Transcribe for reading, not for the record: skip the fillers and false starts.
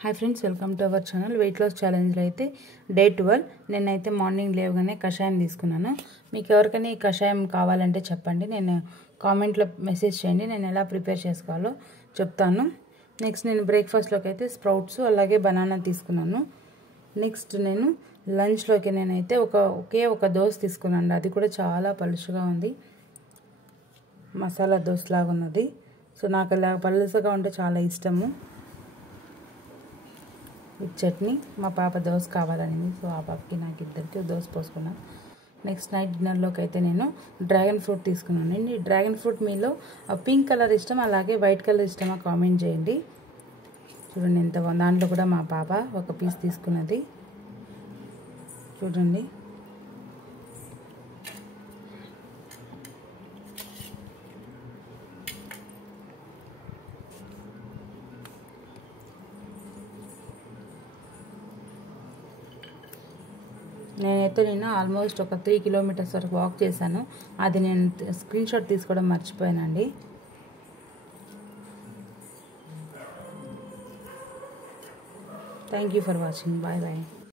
Hi friends, welcome to our channel. Weight loss ఛాలెంజ్లో అయితే day 12 నేనైతే మార్నింగ్ లేవగానే కషాయం తీసుకున్నాను. మీకు ఎవరికైనా ఈ కషాయం కావాలంటే చెప్పండి, నేను కామెంట్లో మెసేజ్ చేయండి, నేను ఎలా ప్రిపేర్ చేసుకోవాలో చెప్తాను. నెక్స్ట్ నేను బ్రేక్ఫాస్ట్లోకి అయితే స్ప్రౌట్స్ అలాగే బనానా తీసుకున్నాను. నెక్స్ట్ నేను లంచ్లోకి నేనైతే ఒకే ఒక దోశ తీసుకున్నాను. అది కూడా చాలా పలుచగా ఉంది, మసాలా దోశ లాగా ఉన్నది. సో నాకు ఇలా పలుచగా ఉంటే చాలా ఇష్టము. విత్ చట్నీ. మా పాప దోశ కావాలని, సో ఆ పాపకి నాకు ఇద్దరికి దోశ పోసుకున్నాను. నెక్స్ట్ నైట్ డిన్నర్లోకి అయితే నేను డ్రాగన్ ఫ్రూట్ తీసుకున్నాను అండి. డ్రాగన్ ఫ్రూట్ మీలో పింక్ కలర్ ఇష్టం అలాగే వైట్ కలర్ ఇష్టమా కామెంట్ చేయండి. చూడండి ఎంత బాగుంది. దాంట్లో కూడా మా పాప ఒక పీస్ తీసుకున్నది. చూడండి నేనైతే ఆల్మోస్ట్ ఒక 3 కిలోమీటర్స్ వరకు వాక్ చేశాను. అది నేను స్క్రీన్ షాట్ తీసుకోవడం మర్చిపోయానండి. Thank you for watching. Bye bye.